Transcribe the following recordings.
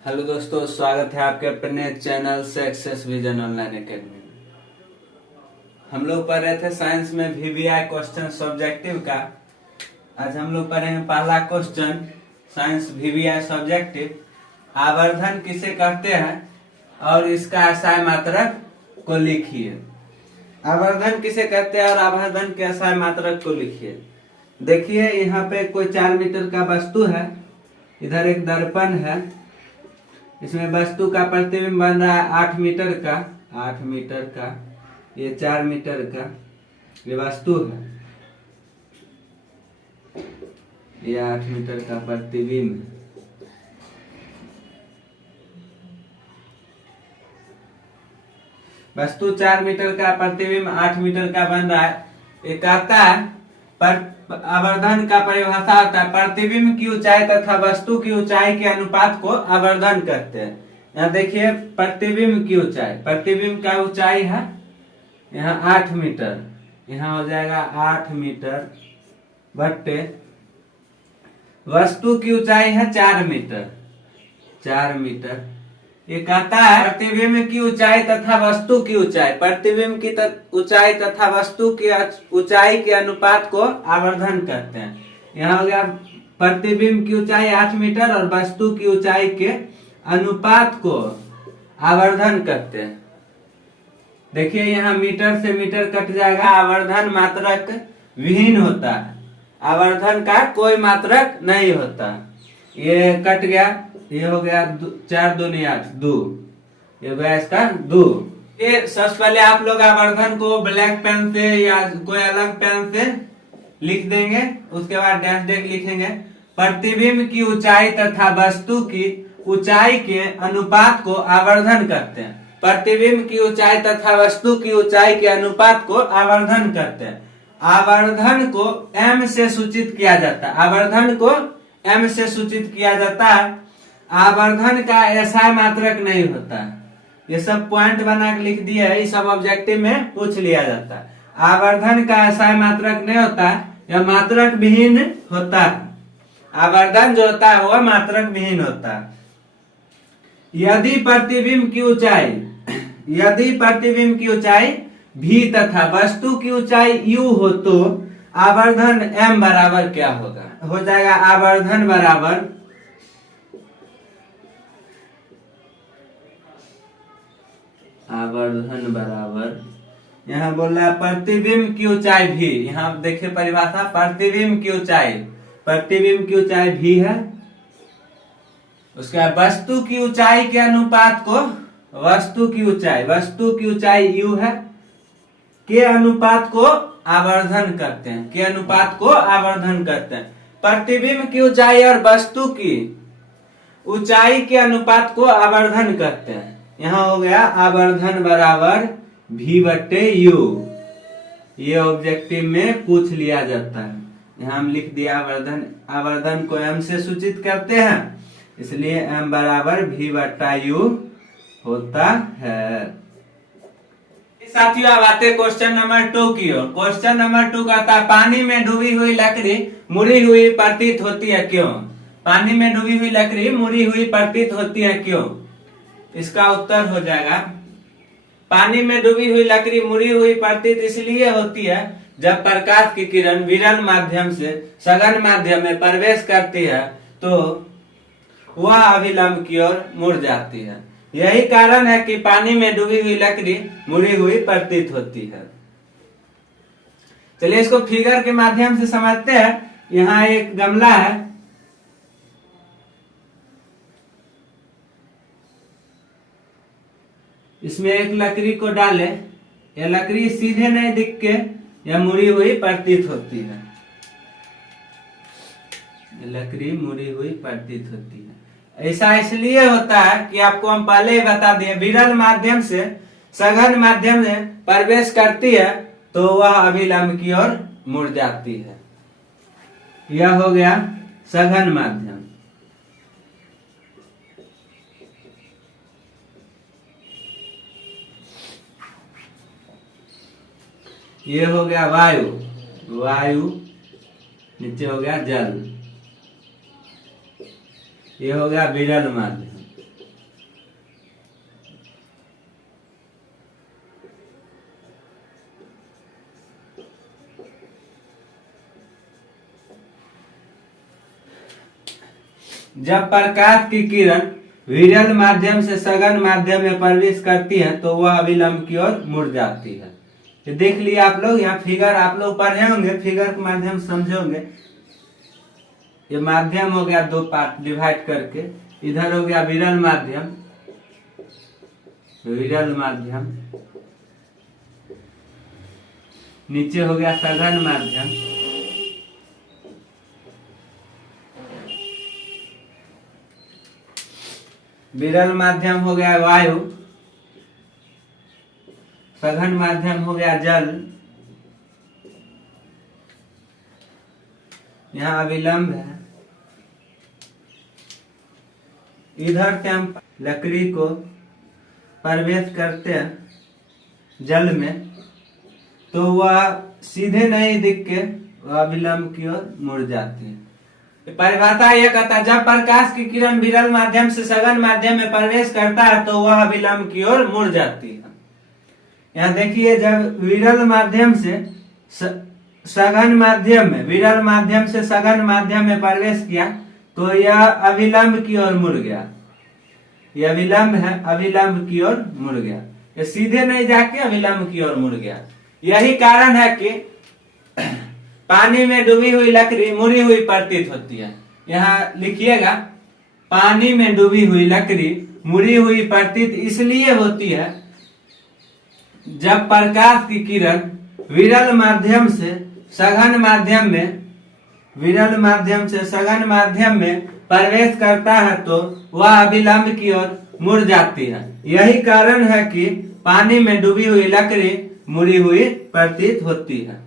Hello दोस्तों, स्वागत है आपके अपने channel success vision online academy में। हम लोग पढ़ रहे थे साइंस में वीवीआई क्वेश्चन सब्जेक्टिव का। आज हम लोग पढ़े हैं पहला क्वेश्चन साइंस वीवीआई सब्जेक्टिव। आवर्धन किसे कहते हैं और इसका असाय मात्रक को लिखिए। आवर्धन किसे कहते हैं और आवर्धन के असाय मात्रक को लिखिए। देखिए, यहाँ पे कोई 4 मीटर का वस्तु है, इधर एक दर्पण है, इसमें वस्तु का प्रतिबिंब बन रहा है 8 मीटर का, 8 मीटर का, ये 4 मीटर का ये वस्तु है, ये 8 मीटर का प्रतिबिंब है। वस्तु 4 मीटर का, प्रतिबिंब 8 मीटर का बन रहा है। ये कहता है पर आवर्धन का परिभाषा होता है प्रतिबिंब की ऊंचाई तथा वस्तु की ऊंचाई के अनुपात को आवर्धन कहते हैं। यहाँ देखिए, प्रतिबिंब की ऊंचाई, प्रतिबिंब का ऊंचाई है यहाँ 8 मीटर, यहाँ हो जाएगा 8 मीटर बट्टे वस्तु की ऊंचाई है 4 मीटर, 4 मीटर। ये कहता है प्रतिबिंब की ऊंचाई तथा वस्तु की ऊंचाई, प्रतिबिंब की ऊंचाई तथा वस्तु की ऊंचाई के अनुपात को आवर्धन कहते हैं। यहाँ हो गया प्रतिबिंब की ऊंचाई 8 मीटर और वस्तु की ऊंचाई के अनुपात को आवर्धन कहते हैं। देखिए, यहाँ मीटर से मीटर कट जाएगा, आवर्धन मात्रक विहीन होता है, आवर्धन का कोई मात्रक नहीं होता। ये कट गया, ये हो गया 4 दूनी 8, 2, ये हो गया इसका 2। ये सबसे पहले आप लोग आवर्धन को ब्लैक पेन से या कोई अलग पेन से लिख देंगे, उसके बाद डैश डैश लिखेंगे। प्रतिबिंब की ऊंचाई तथा वस्तु की ऊंचाई के अनुपात को आवर्धन करते हैं। प्रतिबिंब की ऊंचाई तथा वस्तु की ऊंचाई के अनुपात को आवर्धन करते हैं। आवर्धन को m से सूचित किया जाता है, आवर्धन को m से सूचित किया जाता है। आवर्धन का एसआई मात्रक नहीं होता। ये सब पॉइंट बना के लिख दिया है, ये सब ऑब्जेक्टिव में पूछ लिया जाता है। आवर्धन का एसआई मात्रक नहीं होता, यह मात्रक विहीन होता है। आवर्धन जो होता है वह मात्रक विहीन होता है। यदि प्रतिबिंब की ऊंचाई, यदि प्रतिबिंब की ऊंचाई v तथा वस्तु की ऊंचाई u हो तो आवर्धन m बराबर क्या होगा? हो जाएगा आवर्धन बराबर आवर्धन बराबर यहाँ बोल रहा है प्रतिबिंब की ऊंचाई भी। यहाँ देखिए परिभाषा, प्रतिबिंब की ऊंचाई, प्रतिबिंब की ऊंचाई भी है, उसके बाद वस्तु की ऊंचाई के अनुपात को, वस्तु की ऊंचाई, वस्तु की ऊंचाई u है, के अनुपात को आवर्धन करते हैं, के अनुपात को आवर्धन करते हैं। प्रतिबिंब की ऊंचाई और वस्तु की ऊंचाई के अनुपात को आवर्धन करते हैं। यहाँ हो गया आवर्धन बराबर v बट्टे u। ये ऑब्जेक्टिव में पूछ लिया जाता है। यहाँ हम लिख दिया आवर्धन, आवर्धन को m से सूचित करते हैं, इसलिए m बराबर v बट्टा u होता है। साथियों, अब आते क्वेश्चन नंबर 2 की ओर। क्वेश्चन नंबर 2 कहता है पानी में डूबी हुई लकड़ी मुड़ी हुई प्रतीत होती है क्यों? पानी में डूबी हुई लकड़ी मुड़ी हुई प्रतीत होती है क्यों? इसका उत्तर हो जाएगा, पानी में डूबी हुई लकड़ी मुड़ी हुई प्रतीत इसलिए होती है जब प्रकाश की किरण विरल माध्यम से सघन माध्यम में प्रवेश करती है तो वह अभिलंब की ओर मुड़ जाती है। यही कारण है कि पानी में डूबी हुई लकड़ी मुड़ी हुई प्रतीत होती है। चलिए इसको फिगर के माध्यम से समझते हैं। यहाँ एक गमला है, इसमें एक लकड़ी को डाले, यह लकड़ी सीधे नहीं दिख के यह मुड़ी हुई प्रतीत होती है, लकड़ी मुड़ी हुई प्रतीत होती है। ऐसा इसलिए होता है कि आपको हम पहले ही बता दिए, विरल माध्यम से सघन माध्यम में प्रवेश करती है तो वह अभिलंब की ओर मुड़ जाती है। यह हो गया सघन माध्यम। ये हो गया वायु, वायु नीचे हो गया जल, ये हो गया विरल माध्यम। जब प्रकाश की किरण विरल माध्यम से सघन माध्यम में प्रवेश करती है तो वह अविलंब की ओर मुड़ जाती है। ये देख लिया आप लोग, यहाँ फिगर आप लोग पढ़े होंगे, फिगर के माध्यम से समझे होंगे। ये माध्यम हो गया दो पार्ट डिवाइड करके, इधर हो गया विरल माध्यम, विरल माध्यम, नीचे हो गया सघन माध्यम, विरल माध्यम हो गया वायु, सघन माध्यम हो गया जल, यहाँ अविलंब है। इधर से हम लकड़ी को प्रवेश करते हैं जल में तो वह सीधे नहीं दिख के वह अविलंब की ओर मुड़ जाती है। परिभाषा यह कहता है जब प्रकाश की किरण विरल माध्यम से सघन माध्यम में प्रवेश करता है तो वह अविलंब की ओर मुड़ जाती है। यहाँ देखिए, जब विरल माध्यम से सघन माध्यम में, विरल माध्यम से सघन माध्यम में प्रवेश किया तो यह अविलंब की ओर मुड़ गया। यह अविलंब है, अविलंब की ओर मुड़ गया, ये सीधे नहीं जाके अविलंब की ओर मुड़ गया। यही कारण है कि पानी में डूबी हुई लकड़ी मुड़ी हुई प्रतीत होती है। यहाँ लिखिएगा, पानी में डूबी हुई लकड़ी मुड़ी हुई प्रतीत इसलिए होती है जब प्रकाश की किरण विरल माध्यम से सघन माध्यम में, विरल माध्यम से सघन माध्यम में प्रवेश करता है तो वह अविलंब की ओर मुड़ जाती है। यही कारण है कि पानी में डूबी हुई लकड़ी मुड़ी हुई प्रतीत होती है।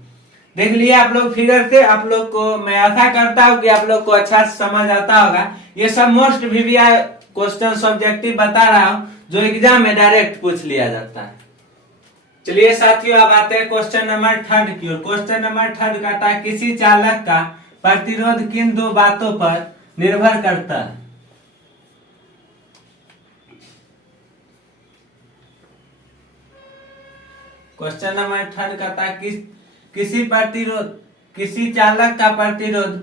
देख लिया आप लोग फिगर से, आप लोग को मैं आशा करता हूँ कि आप लोग को अच्छा से समझ आता होगा। ये सब मोस्ट वीवीआई क्वेश्चन सब्जेक्टिव बता रहा हूँ जो एग्जाम में डायरेक्ट पूछ लिया जाता है। चलिए साथियों, अब आते हैं क्वेश्चन नंबर 3 की ओर। क्वेश्चन नंबर 3 कहता है किसी चालक का प्रतिरोध किन दो बातों पर निर्भर करता है। क्वेश्चन नंबर 3 कहता है किसी चालक का प्रतिरोध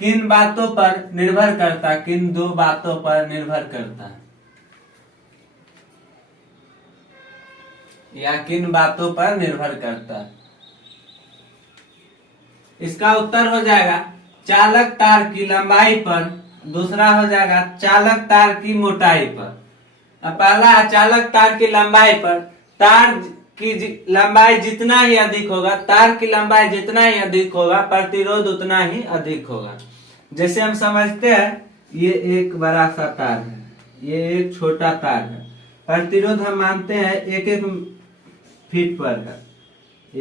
किन बातों पर निर्भर करता है, किन दो बातों पर निर्भर करता है, या किन बातों पर निर्भर करता है। इसका उत्तर हो जाएगा चालक तार की लंबाई पर, दूसरा हो जाएगा चालक तार की मोटाई पर। अब पहला चालक तार की लंबाई पर, तार की लंबाई जितना ही अधिक होगा, तार की लंबाई जितना ही अधिक होगा प्रतिरोध उतना ही अधिक होगा। जैसे हम समझते हैं ये एक बड़ा सा तार है, ये एक छोटा तार है, प्रतिरोध हम मानते हैं एक एक फीट पर है।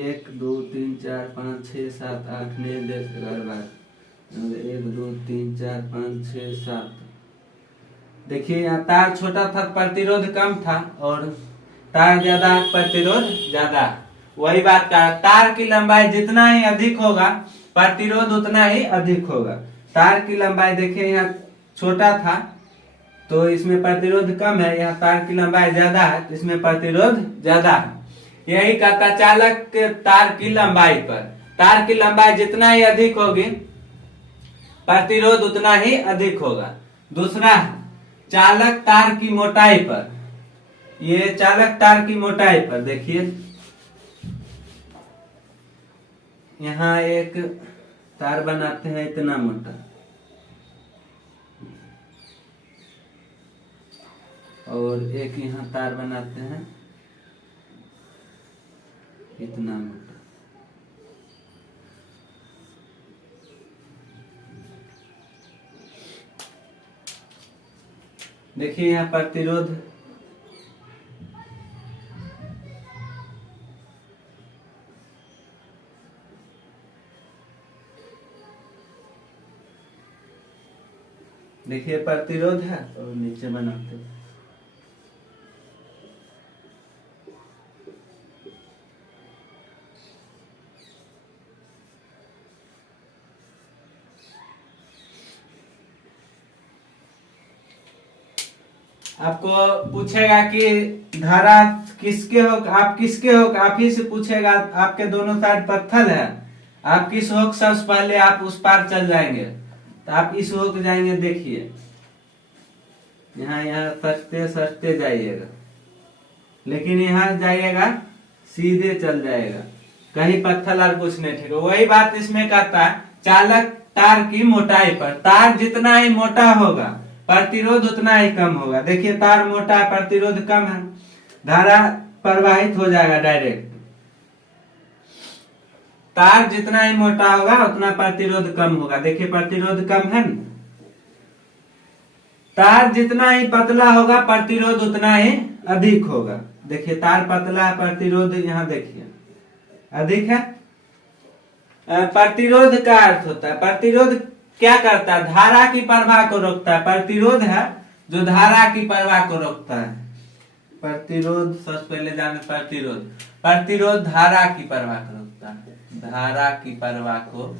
1 2 3 4 5 6 7 8 9 10 11 12, 1 2 3 4 5 6 7। देखिए यहाँ तार छोटा था, प्रतिरोध कम था, और तार ज्यादा, प्रतिरोध ज्यादा। वही बात का, तार की लंबाई जितना ही अधिक होगा प्रतिरोध उतना ही अधिक होगा। तार की लंबाई देखिए यहाँ छोटा था तो इसमें प्रतिरोध कम है, यहाँ तार की लंबाई ज्यादा है तो इसमें प्रतिरोध ज्यादा है। यही कहता चालक के तार की लंबाई पर, तार की लंबाई जितना ही अधिक होगी प्रतिरोध उतना ही अधिक होगा। दूसरा चालक तार की मोटाई पर, ये चालक तार की मोटाई पर देखिए यहाँ एक तार बनाते हैं इतना मोटा, और एक यहाँ तार बनाते हैं इतना मोटा। देखिए यहाँ प्रतिरोध देखिए प्रतिरोध है, और नीचे बनाते हैं। आपको पूछेगा कि धारा किसके हो, आप किसके हो, आप ही से पूछेगा। आपके दोनों साइड पत्थर है, आप किस हो सबसे पहले आप उस पार चल जाएंगे, तो आप इस हो के जाएंगे। देखिए यहाँ यहाँ सटते सटते जाइएगा, लेकिन यहाँ जाइएगा सीधे चल जाएगा, कहीं पत्थर और कुछ नहीं ठेगा। वही बात इसमें कहता है चालक तार की मोटाई पर, तार जितना ही मोटा होगा प्रतिरोध उतना ही कम होगा। देखिए तार मोटा है, प्रतिरोध कम है, धारा प्रवाहित हो जाएगा डायरेक्ट। तार जितना ही मोटा होगा उतना प्रतिरोध कम होगा। देखिए प्रतिरोध कम है ना। तार जितना ही पतला होगा प्रतिरोध उतना ही अधिक होगा। देखिए तार पतला है, प्रतिरोध यहाँ देखिए अधिक है। प्रतिरोध का अर्थ होता है, प्रतिरोध क्या करता है, धारा की प्रवाह को रोकता है। प्रतिरोध है जो धारा की प्रवाह को रोकता है। प्रतिरोध सबसे पहले जाने, प्रतिरोध, प्रतिरोध धारा की प्रवाह को रोकता है, धारा की प्रवाह को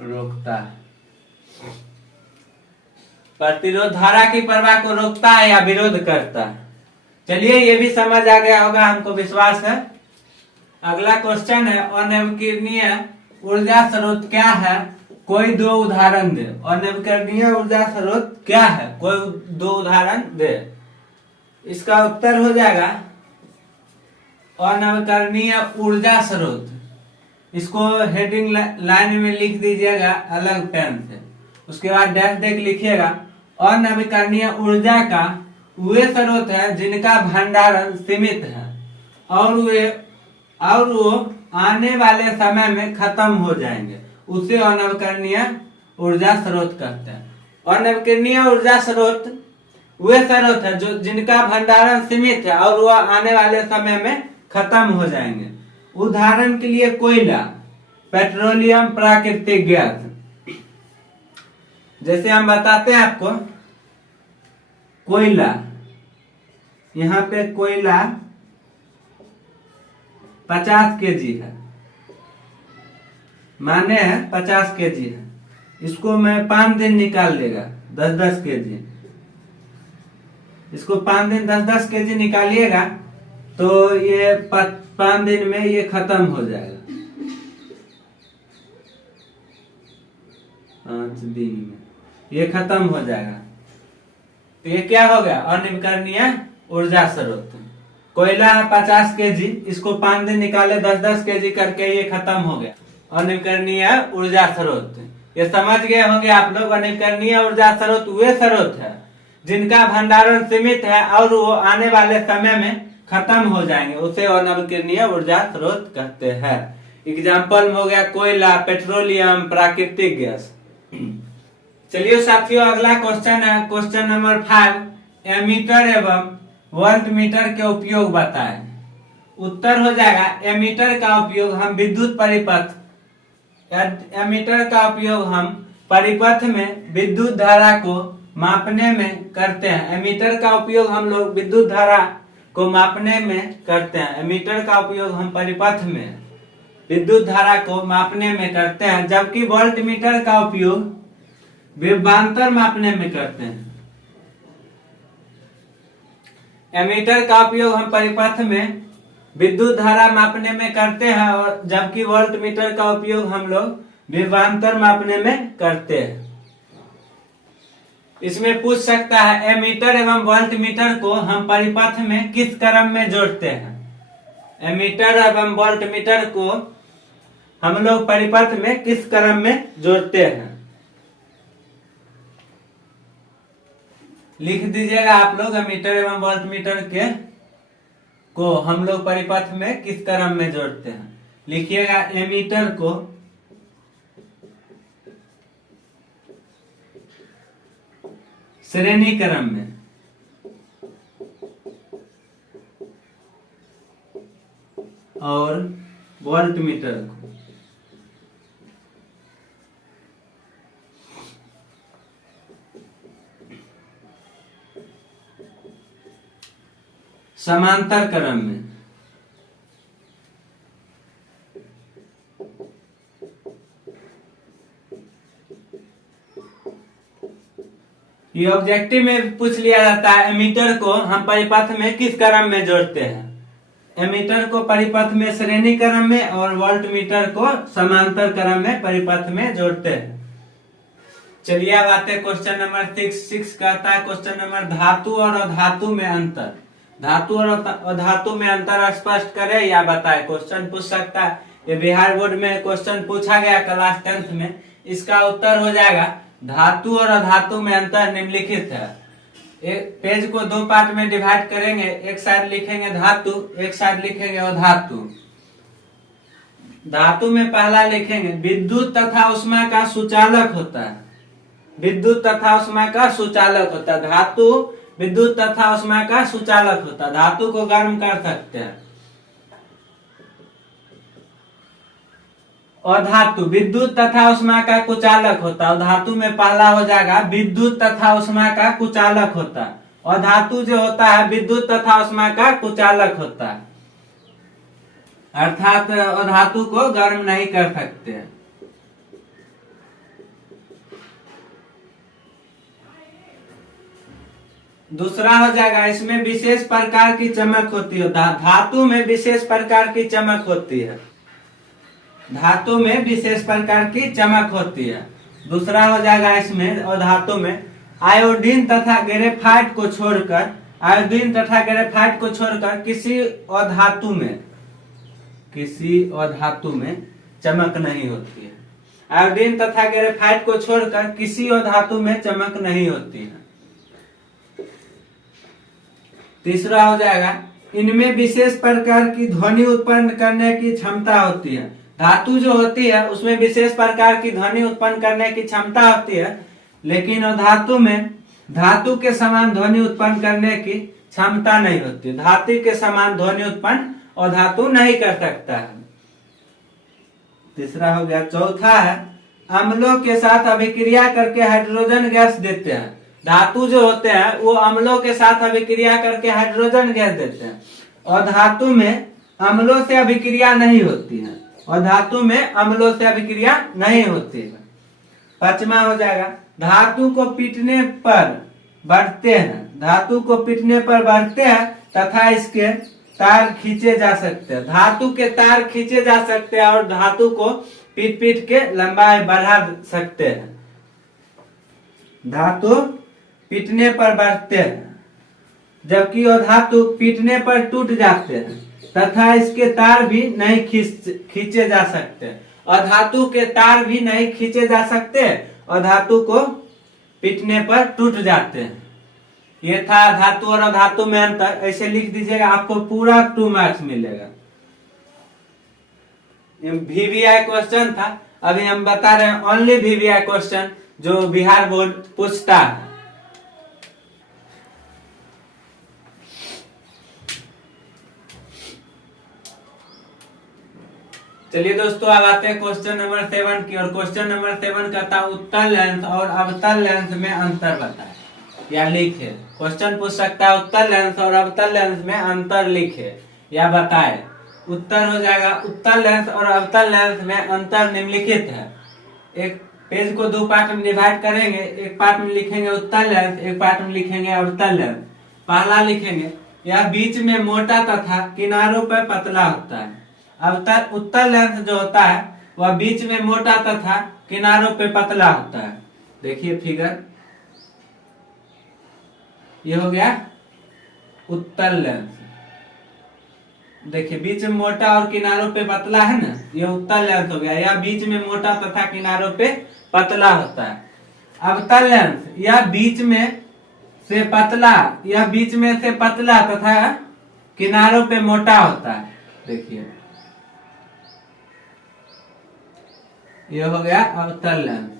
रोकता है। प्रतिरोध धारा की प्रवाह को रोकता है या विरोध करता है। चलिए ये भी समझ आ गया होगा, हमको विश्वास है। अगला क्वेश्चन है अनविकिरणीय ऊर्जा स्रोत क्या है, कोई दो उदाहरण दे। अनविकिरणीय ऊर्जा स्रोत क्या है, कोई दो उदाहरण दे। इसका उत्तर हो जाएगा अनविकिरणीय ऊर्जा स्रोत। इसको हेडिंग लाइन में लिख दीजिएगा अलग पेन से, उसके बाद डैश देख लिखिएगा। अनविकिरणीय ऊर्जा का वे स्रोत है जिनका भंडारण सीमित है और वो आने वाले समय में खत्म हो जाएंगे, उसे अनविकिरणीय ऊर्जा स्रोत कहते हैं। अनविकिरणीय ऊर्जा स्रोत वे स्रोत है जो जिनका भंडारण सीमित है और वह आने वाले समय में खत्म हो जाएंगे। उदाहरण के लिए कोयला, पेट्रोलियम, प्राकृतिक गैस। जैसे हम बताते हैं आपको, कोयला, यहाँ पे कोयला 50 केजी है, माने है 50 केजी है। इसको मैं 5 दिन निकाल लेगा 10-10 केजी। इसको 5 दिन 10-10 केजी निकालिएगा तो ये 5 दिन में ये खत्म हो जाएगा, 5 दिन में ये खत्म हो जाएगा। तो ये क्या हो गया, अनविकिरणीय ऊर्जा स्रोत। कोयला है 50 केजी, इसको 5 दिन निकाले 10-10 केजी करके ये खत्म हो गया, अनविकिरणीय ऊर्जा स्रोत। ये समझ गए होंगे आप लोग। अनविकिरणीय ऊर्जा स्रोत वे स्रोत है जिनका भंडारण सीमित है और वो आने वाले समय में खत्म हो जाएंगे, उसे अनविकिरणीय ऊर्जा स्रोत कहते हैं। एग्जाम्पल हो गया कोयला, पेट्रोलियम, प्राकृतिक गैस। चलिए साथियों अगला क्वेश्चन है, क्वेश्चन नंबर 5, एमीटर एवं वोल्ट मीटर के उपयोग बताएं। उत्तर हो जाएगा एमीटर का उपयोग हम विद्युत परिपथ, एमीटर का उपयोग हम परिपथ में विद्युत धारा को मापने में करते हैं। एमीटर का उपयोग हम लोग विद्युत धारा को मापने में करते हैं। एमीटर का उपयोग हम परिपथ में विद्युत धारा को मापने में करते हैं, जबकि वोल्ट मीटर का उपयोग विभवांतर मापने में करते हैं। एमीटर का उपयोग हम परिपथ में विद्युत धारा मापने में करते हैं और जबकि वोल्ट मीटर का उपयोग हम लोग विभवांतर मापने में करते हैं। इसमें पूछ सकता है एमीटर एवं वोल्ट मीटर को हम परिपथ में किस क्रम में जोड़ते हैं। एमीटर एवं वोल्ट मीटर को हम लोग परिपथ में किस क्रम में जोड़ते हैं, लिख दीजिएगा आप लोग। एमीटर एवं वोल्ट मीटर के को हम लोग परिपथ में किस क्रम में जोड़ते हैं, लिखिएगा एमीटर को श्रेणी क्रम में, और वोल्ट मीटर को समांतर क्रम में। ये ऑब्जेक्टिव में पूछ लिया जाता है एमीटर को हम परिपथ में किस क्रम में जोड़ते हैं। एमीटर को परिपथ में श्रेणी क्रम में और वोल्टमीटर को समांतर क्रम में परिपथ में जोड़ते हैं। चलिए अब आते हैं क्वेश्चन नंबर 6 कहता है क्वेश्चन नंबर धातु और अधातु में अंतर। धातु और अधातु में अंतर स्पष्ट करे या बताए। क्वेश्चन पूछ सकता है, ये बिहार बोर्ड में क्वेश्चन पूछा गया क्लास 10th में। इसका उत्तर हो जाएगा धातु और अधातु में अंतर निम्नलिखित है। एक पेज को दो पार्ट में डिवाइड करेंगे, एक साइड लिखेंगे धातु, एक साइड लिखेंगे अधातु। धातु में पहला लिखेंगे विद्युत तथा उष्मा का सुचालक होता है। विद्युत तथा उष्मा का सुचालक होता है। धातु विद्युत तथा उष्मा का सुचालक होता है। धातु को गर्म कर सकते हैं। अधातु विद्युत तथा उष्मा का कुचालक होता है। धातु में पहला हो जाएगा विद्युत तथा उष्मा का कुचालक होता है। अधातु जो होता है विद्युत तथा उष्मा का कुचालक होता है, अर्थात अधातु को गर्म नहीं कर सकते हैं। दूसरा हो जाएगा इसमें विशेष प्रकार की चमक होती है। धातु में विशेष प्रकार की चमक होती है। धातु में विशेष प्रकार की चमक होती है। दूसरा हो जाएगा इसमें और धातु में आयोडीन तथा ग्रेफाइट को छोड़कर, आयोडीन तथा ग्रेफाइट को छोड़कर किसी अधातु में चमक नहीं होती है। आयोडीन तथा ग्रेफाइट को छोड़कर किसी अधातु में चमक नहीं होती है। तीसरा हो जाएगा इनमें विशेष प्रकार की ध्वनि उत्पन्न करने की क्षमता होती है। धातु जो होती है उसमें विशेष प्रकार की ध्वनि उत्पन्न करने की क्षमता होती है, लेकिन धातु में धातु के समान ध्वनि उत्पन्न करने की क्षमता नहीं होती। धातु के समान ध्वनि उत्पन्न और धातु नहीं कर सकता है। तीसरा हो गया। चौथा है अम्लों के साथ अभिक्रिया करके हाइड्रोजन गैस देते हैं। धातु जो होते हैं वो अम्लों के साथ अभिक्रिया करके हाइड्रोजन गैस देते हैं और धातु में अम्लों से अभिक्रिया नहीं होती है। और धातु में अम्लों से अभिक्रिया नहीं होती है। पांचवा हो जाएगा धातु को पीटने पर बढ़ते हैं। धातु को पीटने पर बढ़ते हैं तथा इसके तार खींचे जा सकते हैं। धातु के तार खींचे जा सकते हैं और धातु को पीट पीट के लंबाई बढ़ा सकते हैं। धातु पीटने पर बढ़ते हैं जबकि अधातु पीटने पर टूट जाते हैं तथा इसके तार भी नहीं खींचे जा सकते। अधातु के तार भी नहीं खींचे जा सकते और धातु को पीटने पर टूट जाते हैं। ये था धातु और अधातु में अंतर। ऐसे लिख दीजिएगा, आपको पूरा 2 मार्क्स मिलेगा। VVI क्वेश्चन था, अभी हम बता रहे हैं ओनली VVI क्वेश्चन जो बिहार बोर्ड पूछता है। चलिए दोस्तों अब आते हैं क्वेश्चन नंबर 7 की। और क्वेश्चन नंबर 7 कहता उत्तल लेंस और अवतल लेंस में अंतर बताए या लिखे। क्वेश्चन पूछ सकता है उत्तल लेंस और अवतल लेंस में अंतर लिखे या बताए। उत्तर हो जाएगा उत्तल लेंस और अवतल लेंस में अंतर निम्नलिखित है। एक पेज को 2 पार्ट में डिवाइड करेंगे, एक पार्ट में लिखेंगे उत्तल लेंस, एक पार्ट में लिखेंगे अवतल लेंस। पहला लिखेंगे यह बीच में मोटा तथा किनारों पर पतला होता है। उत्तल लेंस जो होता है वह बीच में मोटा तथा किनारों पे पतला होता है। देखिए फिगर, ये हो गया उत्तल लेंस। देखिए बीच में मोटा और किनारों पे पतला है ना, ये उत्तल लेंस हो गया। यह बीच में मोटा तथा किनारों पे पतला होता है। अवतल लेंस यह बीच में से पतला तथा किनारों पे मोटा होता है। देखिए ये हो गया अवतल लेंस,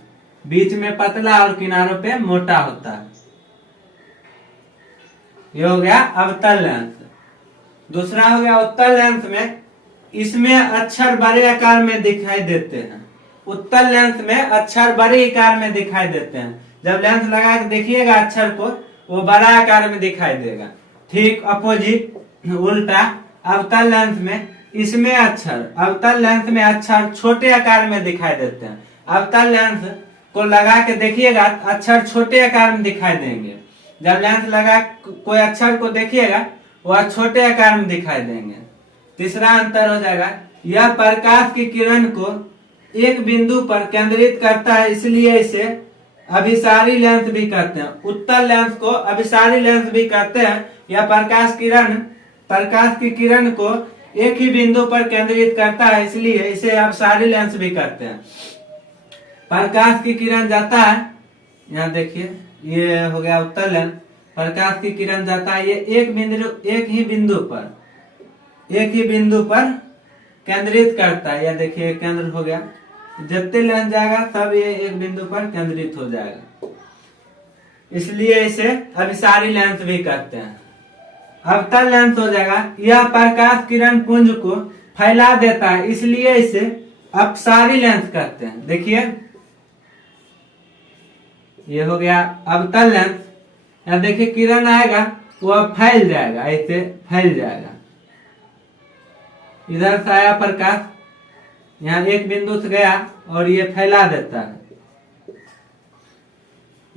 बीच में पतला और किनारों पे मोटा होता है। ये हो गया अवतल लेंस। दूसरा हो गया उत्तल लेंस में इसमें अक्षर बड़े आकार में दिखाई देते हैं। उत्तल लेंस में अक्षर बड़े आकार में दिखाई देते हैं। जब लेंस लगा के देखिएगा अक्षर को, वो बड़ा आकार में दिखाई देगा। ठीक अपोजिट उल्टा अवतल लेंस में इसमें अवतल लेंस में अक्षर छोटे आकार में दिखाई देते हैं। अवतल लेंस को लगा के देखिएगा अक्षर छोटे आकार में दिखाई देंगे। जब लेंस लगा कोई अक्षर को देखिएगा वह छोटे आकार में दिखाई देंगे। तीसरा अंतर हो जाएगा, यह प्रकाश की किरण को एक बिंदु पर केंद्रित करता है, इसलिए इसे अभिसारी लेंस भी कहते हैं। उत्तल लेंस को अभिसारी लेंस भी कहते हैं। यह प्रकाश की किरण को एक ही बिंदु पर केंद्रित करता है, इसलिए इसे अभिसारी लेंस भी कहते हैं। प्रकाश की किरण जाता है, यहाँ देखिए ये हो गया उत्तल लेंस। प्रकाश की किरण जाता है, ये एक ही बिंदु पर केंद्रित करता है। यह देखिए केंद्र हो गया, जितने लेंस जाएगा सब ये एक बिंदु पर केंद्रित हो जाएगा, इसलिए इसे अभिसारी लेंस भी कहते हैं। अवतल लेंस हो जाएगा, यह प्रकाश किरण पुंज को फैला देता है, इसलिए इसे अपसारी लेंस कहते हैं। देखिए ये हो गया अवतल लेंस। यहाँ देखिए किरण आएगा वह फैल जाएगा, ऐसे फैल जाएगा। इधर से आया प्रकाश, यहाँ एक बिंदु से गया और ये फैला देता है,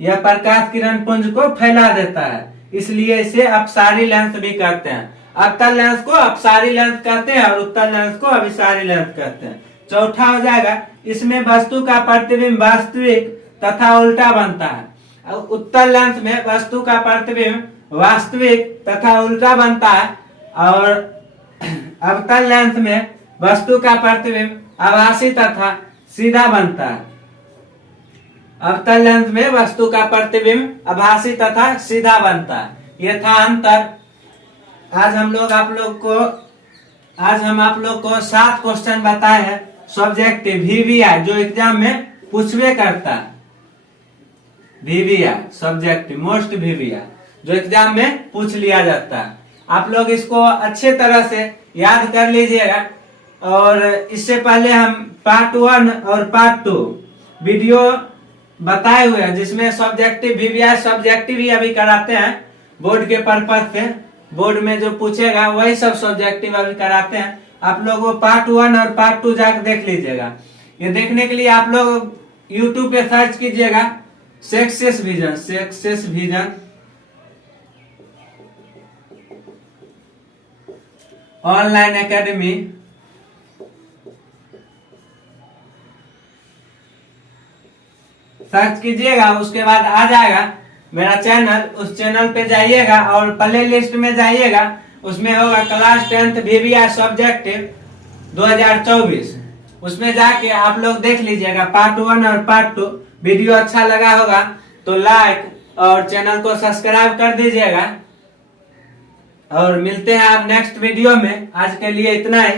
यह प्रकाश किरण पुंज को फैला देता है, इसलिए इसे अपसारी लेंस भी कहते हैं। अवतल लेंस को अपसारी लेंस कहते हैं और उत्तल लेंस को अभिसारी लेंस कहते हैं। चौथा हो जाएगा, इसमें वस्तु का प्रतिबिंब वास्तविक तथा उल्टा बनता है। उत्तल लेंस में वस्तु का प्रतिबिंब वास्तविक तथा उल्टा बनता है और अवतल लेंस में वस्तु का प्रतिबिंब आभासी तथा सीधा बनता है। अवतल लेंस में वस्तु का प्रतिबिंब आभासी तथा सीधा बनता है। ये था अंतर। आज हम आप लोग को 7 क्वेश्चन बताए हैं सब्जेक्टिव VVI, जो एग्जाम में पूछवे करता है। VVI सब्जेक्टिव मोस्ट VVI, जो एग्जाम में पूछ लिया जाता है। आप लोग इसको अच्छे तरह से याद कर लीजिएगा। और इससे पहले हम पार्ट 1 और पार्ट 2 वीडियो बताए हुए हैं, जिसमें सब्जेक्टिव VVI सब्जेक्टिव ही अभी कराते हैं बोर्ड के पर्पज से। बोर्ड में जो पूछेगा वही सब सब्जेक्टिव अभी कराते हैं। आप लोग वो पार्ट 1 और पार्ट 2 जाकर देख लीजिएगा। ये देखने के लिए आप लोग YouTube पे सर्च कीजिएगा success vision online academy. Search कीजिएगा, उसके बाद आ जाएगा मेरा चैनल। उस चैनल पे जाइएगा और प्ले लिस्ट में जाइएगा, उसमें होगा क्लास 10th VVI सब्जेक्टिव 2024। उसमें जाके आप लोग देख लीजिएगा पार्ट 1 और पार्ट 2। वीडियो अच्छा लगा होगा तो लाइक और चैनल को सब्सक्राइब कर दीजिएगा। और मिलते हैं आप नेक्स्ट वीडियो में। आज के लिए इतना ही।